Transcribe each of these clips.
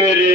मेरी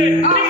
it.